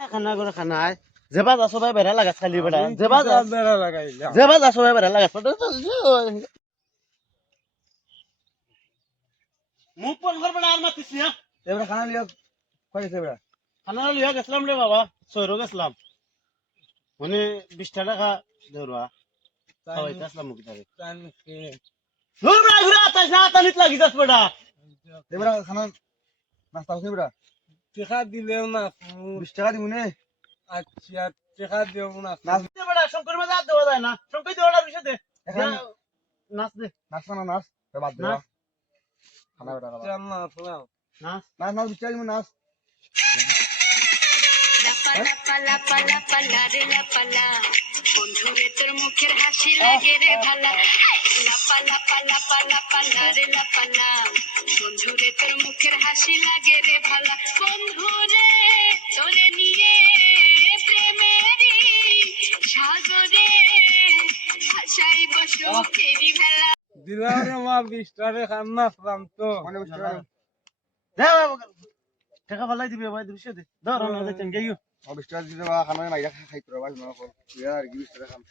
খানা করে খানায় যেবা যাছো ভাই বেড়া লাগাস খালি বেড়া যেবা বেড়া লাগাইলাম যাছো ভাই বেড়া লাগাস মুখ ফোন করবে না আর মাতিস না এবারে খানা লিয়া কয়েছে এবারে খানা লিয়া গেছিলাম রে বাবা সৈরো গেছিলাম মানে 20 টাকা ধরবা খাওয়াইতে আসলাম মুখ ধরে ঘুরে বেড়া ঘুরে আতাস না আতানিত লাগি যাস বেড়া এবারে খানা নাস্তা হচ্ছে এবারে টেকা দিলেও না 20 টাকা দিমু নে আচ্ছা টেকা দেব না বেড়া শঙ্কর মাঝে হাত দেওয়া যায় না শঙ্কর দেওয়ার বিষয় দে এখন নাচ দে নাস্তা না নাচ বাদ দে নাচ। খানা বেটা নাচ নাচ নাচ 20 টাকা দিমু নাচ বন্ধুরে তোর মুখের হাসি লাগে রে ভালা লাপা লাপা লাপা লাপা রে লাপালা বন্ধুরে তোর মুখের হাসি লাগে রে ভালা বন্ধুরে তোরে নিয়ে প্রেমেরই সাগরে ভাসাই বসু ফেরি ভেলা দিলাম রে মা 20 টাকা খান্না খাম তো মানে 20 টাকা দে টাকা ফালাই দিবি ভাই দৃশ্য দে ধর না দেখেন গেইও 20 টাকা দিতে বা খানা মাইরা খাইতো ভাই মনে কর আর 20 টাকা খাম